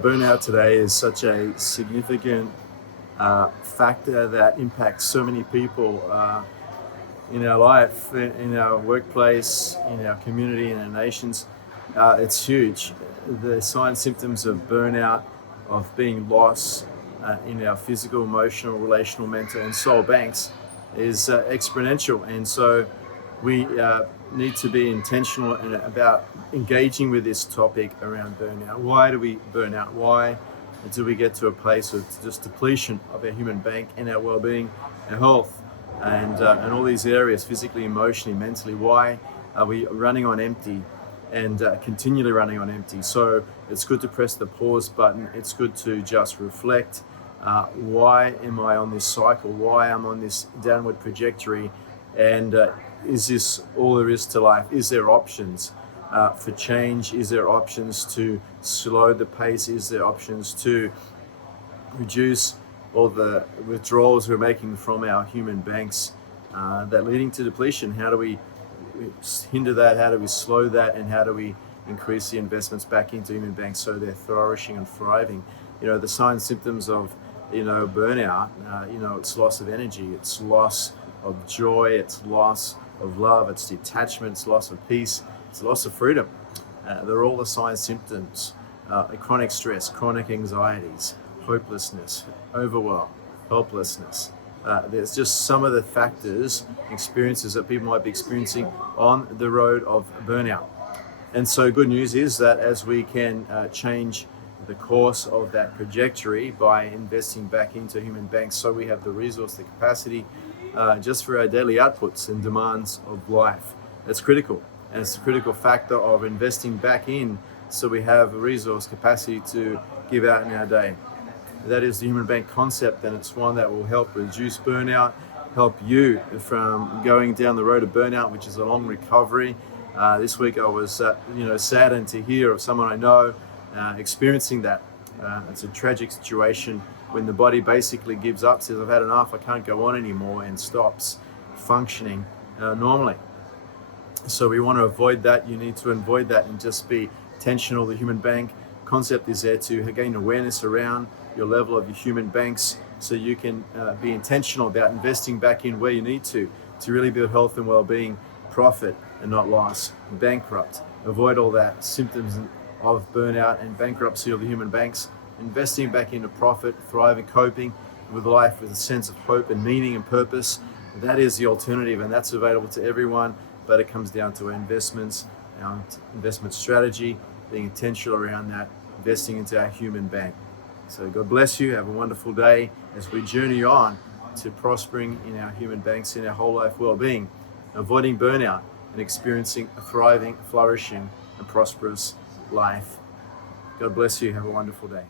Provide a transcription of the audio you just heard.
burnout today is such a significant factor that impacts so many people in our life, in our workplace, in our community, in our nations. It's huge. The signs, symptoms of burnout, of being lost in our physical, emotional, relational, mental, and soul banks is exponential. And so we need to be intentional about engaging with this topic around burnout. Why do we burn out? Why do we get to a place of just depletion of our human bank and our well-being, our health, and all these areas, physically, emotionally, mentally? Why are we running on empty and continually running on empty? So it's good to press the pause button. It's good to just reflect. Why am I on this cycle? Why am I on this downward trajectory? And is this all there is to life? Is there options for change? Is there options to slow the pace? Is there options to reduce all the withdrawals we're making from our human banks that leading to depletion? How do we hinder that? How do we slow that? And how do we increase the investments back into human banks so they're flourishing and thriving? The signs, symptoms of burnout, it's loss of energy, it's loss of joy, it's loss of love, it's detachment, it's loss of peace, it's loss of freedom. They're all the signs, symptoms. Chronic stress, chronic anxieties, hopelessness, overwhelm, helplessness. There's just some of the factors, experiences that people might be experiencing on the road of burnout. And so good news is that as we can change the course of that trajectory by investing back into human banks, so we have the resource, the capacity, just for our daily outputs and demands of life. That's critical, and it's a critical factor of investing back in so we have a resource capacity to give out in our day. That is the human bank concept, and it's one that will help reduce burnout, help you from going down the road of burnout, which is a long recovery. This week I was saddened to hear of someone I know experiencing that. It's a tragic situation when the body basically gives up, says, I've had enough, I can't go on anymore, and stops functioning normally. So we want to avoid that. You need to avoid that and just be intentional. The human bank concept is there to gain awareness around your level of your human banks so you can be intentional about investing back in where you need to really build health and well-being, profit and not loss, bankrupt. Avoid all that symptoms of burnout and bankruptcy of the human banks. Investing back into profit, thriving, coping with life with a sense of hope and meaning and purpose. That is the alternative, and that's available to everyone, but it comes down to our investments, our investment strategy, being intentional around that, investing into our human bank. So God bless you. Have a wonderful day as we journey on to prospering in our human banks, in our whole life well-being, avoiding burnout and experiencing a thriving, flourishing and prosperous life. God bless you. Have a wonderful day.